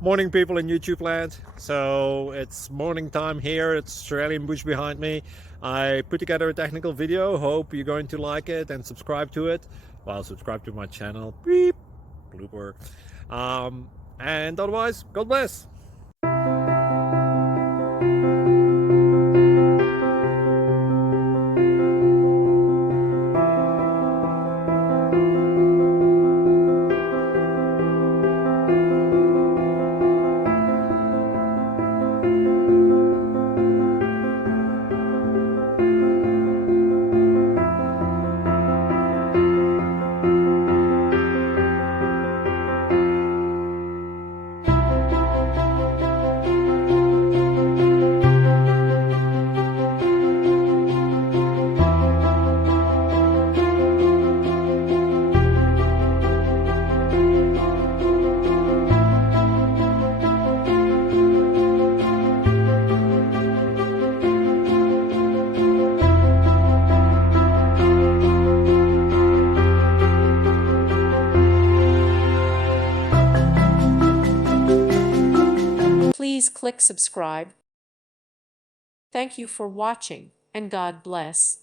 Morning, people in YouTube land. So it's morning time here. It's Australian bush behind me. I put together a technical video. Hope you're going to like it and subscribe to it. Well, subscribe to my channel. Beep, blooper. And otherwise, God bless. Please click subscribe. Thank you for watching, and God bless.